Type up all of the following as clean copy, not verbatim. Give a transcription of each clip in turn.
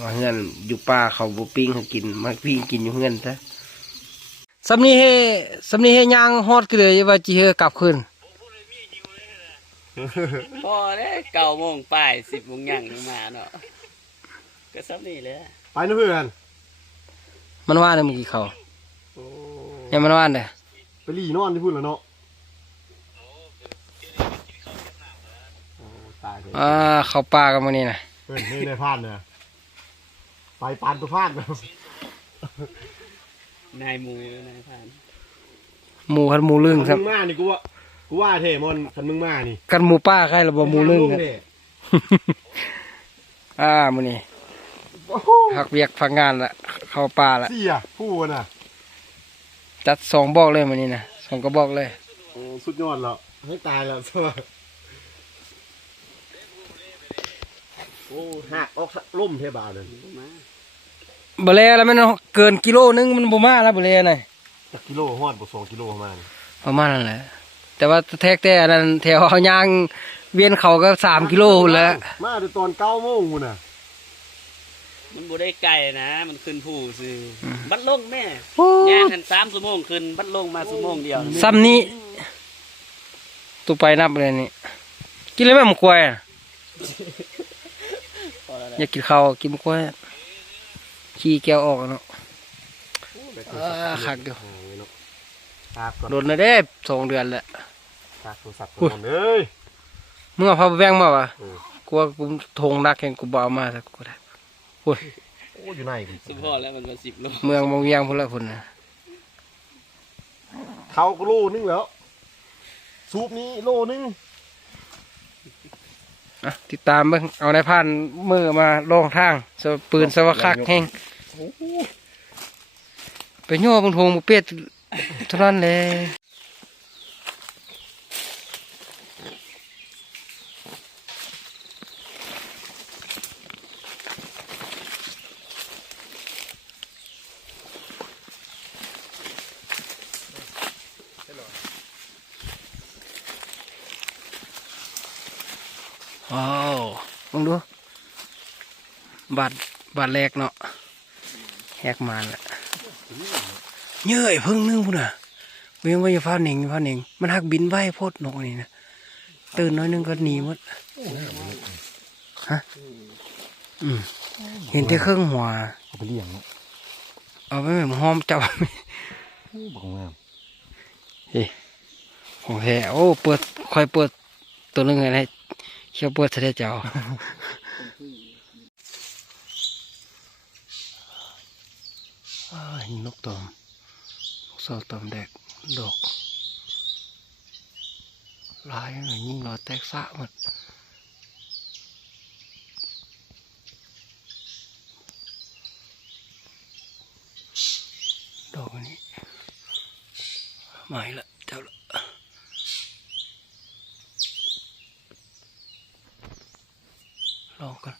มาเงินอยู่ป่าเขาบุปิ้งเขากินมาปิ้งกินอยู่เงินซะสำนี้ให้ยางฮอดก็เลยว่าจีเฮกลับคืนพอเลย9 โมงป้าย10 โมงยังมาเนาะก็ซ้ำนี่เลยไปนะเพื่อน มันว่าเนี่ยเมื่อกี้เขายังมันว่าเนี่ยไปรีนอนที่พูดแล้วเนาะเขาป่ากันมานี่นะนี่ในพานเนี่ยไปปานตัวพานนายหมูนายพานหมูคันหมูลึงครับมึงมานี่กูว่าเทมอนคันมึงมานี่กันหมูป้าใครระบบหมูลึงมันนี่หักเวียกพักงานละเข้าป่าละเสียผู้น่ะจัด2 บอกเลยมันนี่นะ2 กระบอกเลยโอ้สุดยอดแล้วให้ตายแล้วสวัสดีโอ้หักออกล่มเทบาเลยบะเลแล้วมันเกินกิโลนึงมันบ่มาแล้วบะเลน่ะกิโลฮอดบ่2 กิโลประมาณนั่นแหละแต่ว่าแท็กแต่อันนั้นแถวเอายางเวียนเขาก็3 กิโลแล้วมาดูตอน9 โมงกูน่ะมันบ่ได้ไกลนะมันขึ้นผู้ซื่อบัดลงแม่ย่างกัน3 ชั่วโมงขึ้นบัดลงมาชั่วโมงเดียวซ้ำนี้ตัวไปนับเลยนี่กินเลยแม่มกล้วยอยากกินข้าวกินมกล้วยขี้แก้วออกเนาะขักเดียวโดนเลยเด้2 เดือนแหละมึงเอาพาไปแบงมาวะกูว่ากูทงนักแข่งกูบ่เอามาสักกูได้โอ้ยอยู่ไหนสุพรแล้วมันมา10 โลเมืองบางเวียงพุ่นละพุ่นนะเขาก็โลนึงแล้วซูปนี้โลนึงติดตามเบิ่งเอาในผ่านมือมาลองทางปืนสวัสดิ์คักแห้งไปโย่บนทงบุเปียดเท่านั้นเลยว้าวลองดูบาดแรกเนาะแหกมาแล้วเยอะเพิ่งนึงพุ่นน่ะเวียงไว้ฟ้าหนิงมันหักบินไว้โพดนกนี่นะตื่นน้อยนึงก็หนีหมดฮะเห็นแต่เครื่องหัวเอาไปเลี้ยงเอาไปแบบหอมจับบอกงามเฮ้ของแท้โอ้เปิดคอยเปิดตัวนึงไงเชี่ยวเปิดเสด็จเจ้านกตอมนกเสาตอมแดกดอกลายหน่อยยิ่งรอแตกสะหมดดอกนี้ไม่ละเจ้าละลองกัน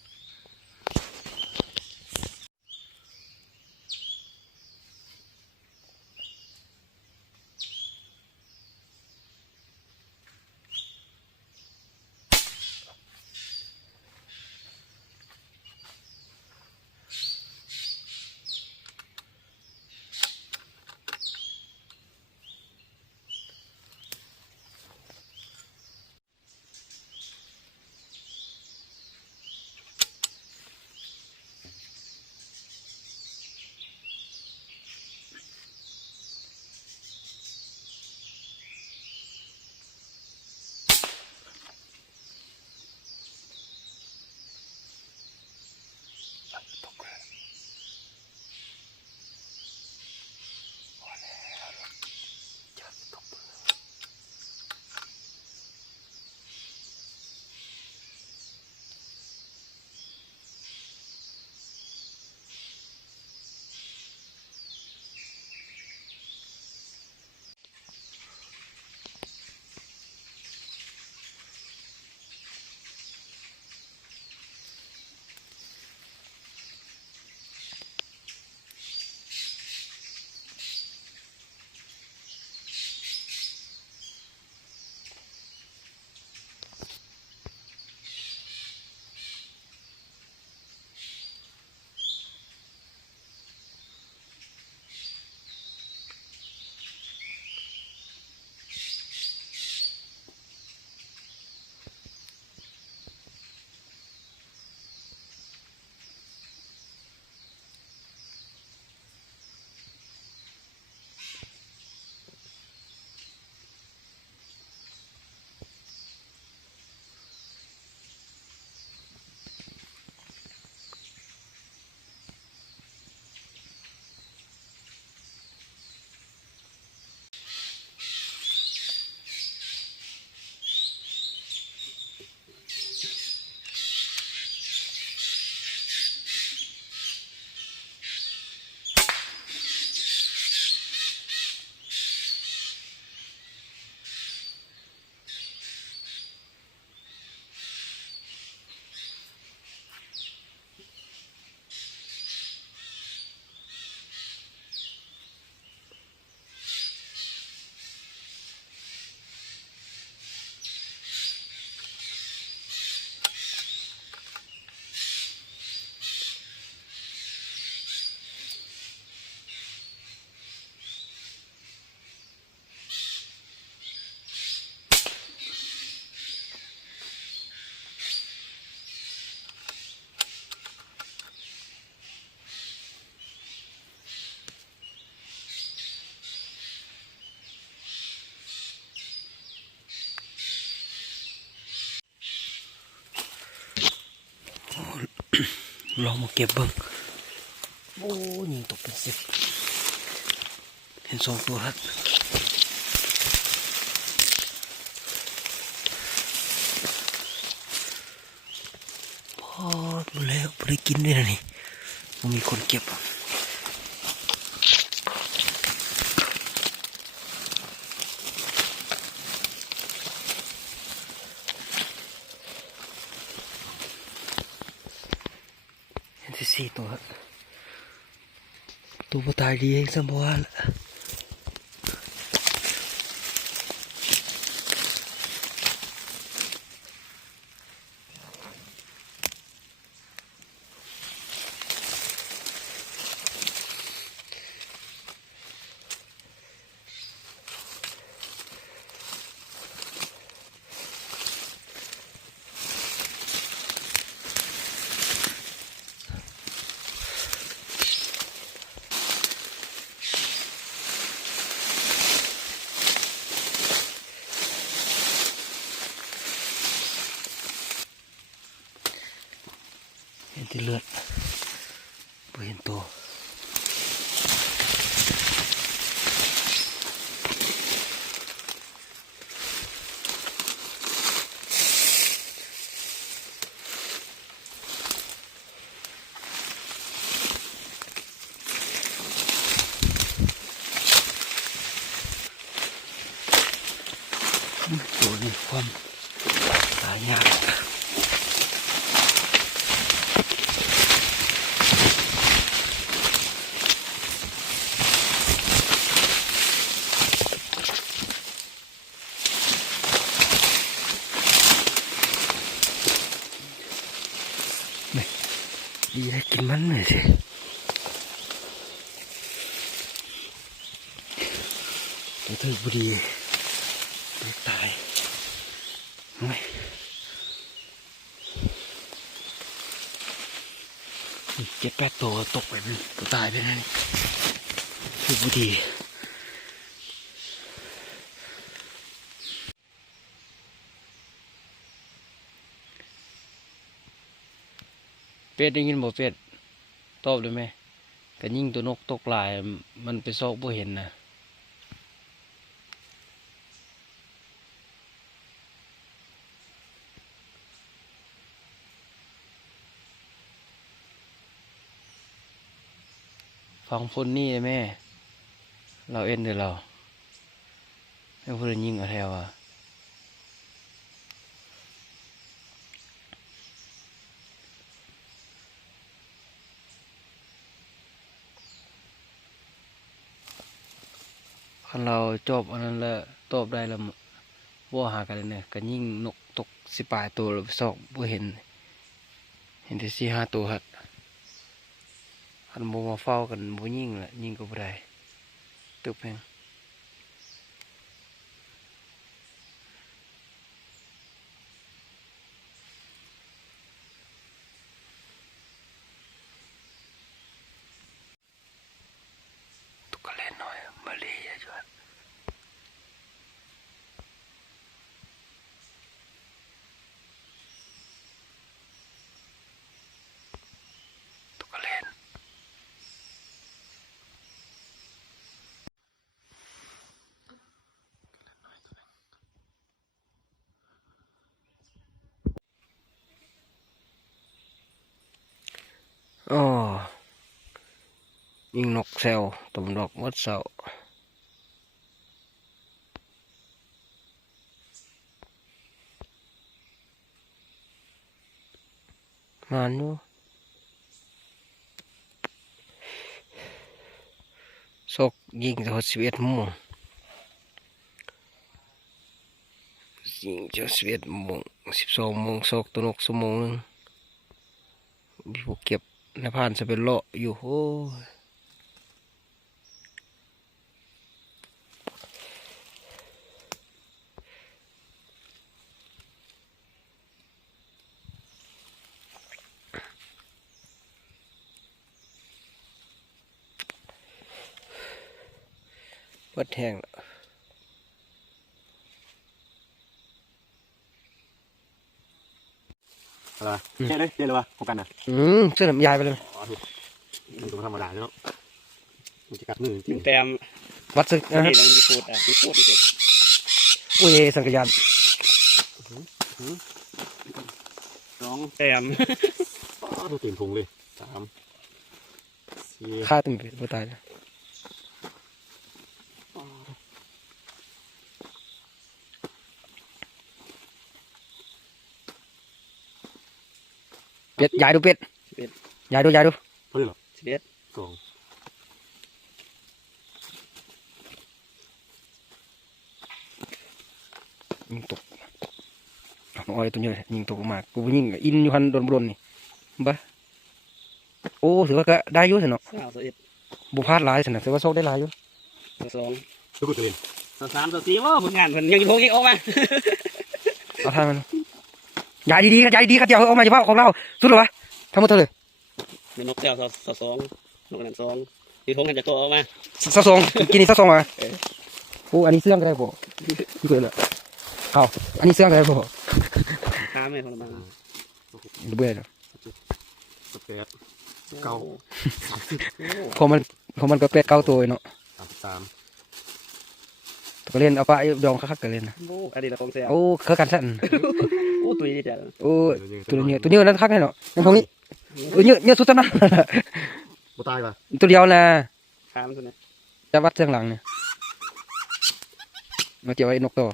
ลองมาเก็บเบิ่งโอ้ยิงตกเป็นสิบเห็น2 ตัวครับพอดูแล้วไม่ได้กินด้วยนะนี่มันมีคนเก็บอ่ะเห็นที่4 ตัวครับตัวผู้ตายดีเองสมบูรณ์เห็นที่เลือดไม่เห็นตัวตัวนี้ความตายยากดีได้กินมันเลยสิตัวเธอพอดีไม่ตายไม่7-8 ตัวตกไปเป็นตัวตายไปนั่นคือพอดีเป็ดได้ยินบอกเป็ดตอบเลยไหมก็ยิ่งตัวนกตกหลายมันไปซอกบ่เห็นนะฟังฝนนี่แม่เราเอ็นเดี๋ยวเราให้พูดยิงเอาแถวอ่ะคันเราจบอันนั้นแล้วตอบได้แล้วว่าหากันเลยเนี่ยก็ยิ่งนกตก18 ตัวเราไปซอกบ่เห็นแต่4-5 ตัวครับคันบ่มาเฝ้ากันบ่ยิ่งแหละยิ่งก็บ่ได้ตึกแพงตุกกะเล่นหน่อยมาเลยอย่าจวนตุกกะเล่นอ๋อยิงนกแซวตบดอกมดเสามันอยู่ซกยิงจะ11 โมงยิงจะ11 โมง12 โมงซกตัวนก1 ชั่วโมงมีพวกเก็บในผ่านจะเป็นเลาะอยู่โอ้วัดแห้งแล้ว อะไรเจ๊เลยเจ๊เลยวะของกันนะ เสื้อหนำยายไปเลย อ๋อถูกมันตัวธรรมดาเนาะมันจะกัดมือจริง แต้ม วัดซึก เห็ นะ น ฮะ มันมีโคตรมีโคตรอีก อุ้ยสังกยาน 2 แต้ม ตัวเต็มพุงเลย3 4 ฆ่าตึงไปตายเลยเป็ดยายดูเป็ดยายดู เท่าไหร่หรอ 11 2 ยิงตกอ้อยตัวเนี้ยยิงตกมากกูยิงอินอยู่หันโดนบนนี่บ้าโอ้ถือว่าก็ได้อยุ่สิเนาะ 21 บุพลาดหลายสินะถือว่าโชคได้หลายอยู่ 2 ตัวกูจะเล่น 3 4ว่าผลงานมันยังพกอีกออกมา เอาทานมันยายดีๆครับเดี๋ยวเอามาเฉพาะของเราสุดหรอวะทำหมดเลย นกแต้ว2นกนั้น2ที่ทงกันจะตัวออกมา ซาซองกินนี่ซาซองมาโอ้อันนี้เสื่องก็ได้บ่เกิดละเอาอันนี้เสื่องก็ได้บ่ ค้าไม่พอละบาง เบื่อเนาะ 8 9 พอมันก็เป็ดเก้าตัวเนาะ 33 ตัวเล่นเอาปลาดองคักๆกันเล่นนะ โอ้อดีตของแซ่บ โอ้เขากันสั่น โอ้ตุยดีจ้ะ โอ้ตัวเนี้ยนั้นคักแน่เนาะยังพวกนี้เยอะสุดตั้งนั้น บ่ตายป่ะ ตัวเดียวนะ ค้ามตัวนี้ จะวัดเสียงหลังเนี่ยมาเกี่ยวไอ้นกต่อ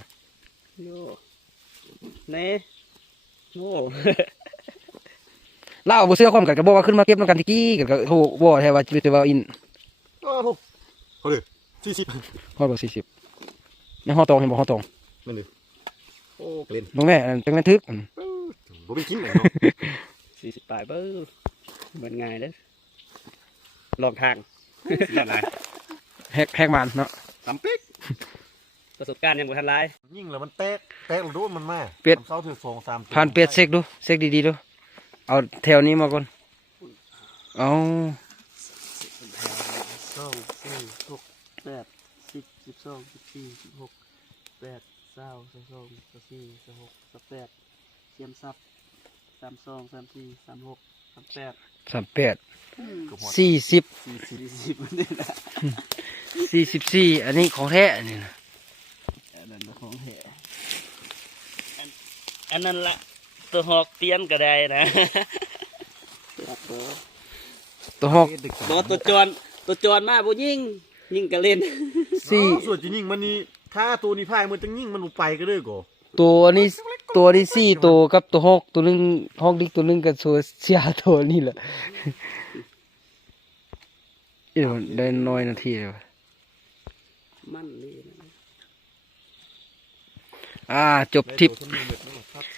โย่เน่โอ้ เล่าบ่เสื้อความกันก็บอกว่าขึ้นมาเก็บน้ำกันตะกี้กันก็โหบ่แท้ว่าชีวิตว่าอิน อ้าวเขาเลย40 ฮอดบ่40ในฮอตองเห็นบ่ฮอตอง นั่นเลยโอ้เล่น น้องแม่จังนั้นทึก บ่เป็นกินเลยเนาะ 40 ปลายเบ้อเหมือนง่ายเด้อลองทางลองไง แฮกมันเนาะ ตำเป๊ก ประสบการณ์ยังบ่ทันหลาย ยิ่งแล้วมันแตกแล้วดูมันมาเศร้าถึง2 3 ผ่านเป็ดเช็คดูเช็คดีๆดูเอาแถวนี้มาก่อนเอา 2 4 6 8 10 12 14 16 8 9 22 24 26 28เทียมซับ32 34 36 38 38 40 40มันนี่แหละ 44อันนี้ของแท้นี่นะ อันนั้นของแท้อันนั้นละตัวหอกเตียนก็ได้นะ ตัวหอก บอกตัวจรมาบ่ยิงก็เล่น ส่วนจริงมันนี่ถ้าตัวนี้พายมันจะยิ่งมันไปก็เลยก็ ตัวนี้4ตัวกับตัวหอกตัวนึงหอกดิกตัวนึงกับโซเชียตัวนี่แหละเดี๋ยวได้น้อยนาทีเลยวะ มันนี่นะ จบทริป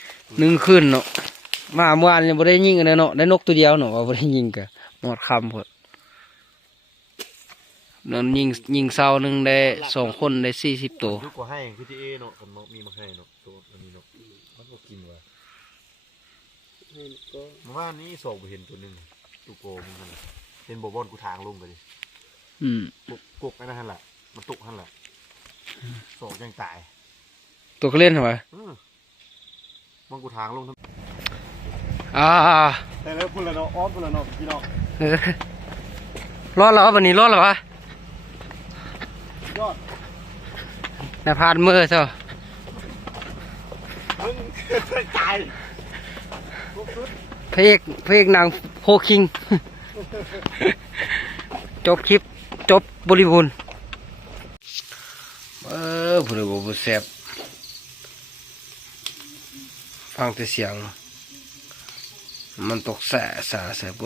1 คืนเนาะมาเมื่อวานยังบ่ได้ยิงกันเลยเนาะได้นกตัวเดียวเนาะว่าบ่ได้ยิงกันหมดคำพอดนั่นยิงเศร้าหนึ่งได้2 คนได้40 ตัว ยุกก็ให้คือที่เอเนาะมันมีมาให้เนาะตัวนี้เนาะมันก็กินว่ะ ให้ก็ เมื่อวานนี้สอบเห็นตัวหนึ่งตัวโกมันเห็นบบอนกูทางลงไปดิ กกนั่นแหละมันตกนั่นแหละสอบยังตาย ตัวก็เล่นทำไม มันกูทางลงทั้ง À. Đây là phun là nó ót phun là nó gì nó. Lo làวันนี้รอดหรอวะ Rót. แต่ผ่านมือซะ มึงตาย เพลงนางโพคิง จบคลิปจบบริบูรณ์ผู้ใดบอกว่าแซ่บฟังแต่เสียงมันตกแสบ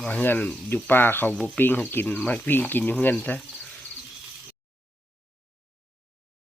มาเฮือนอยู่ป่าเขาบ่ปิ้งให้กินมาปิ้งกินอยู่เฮือนซะ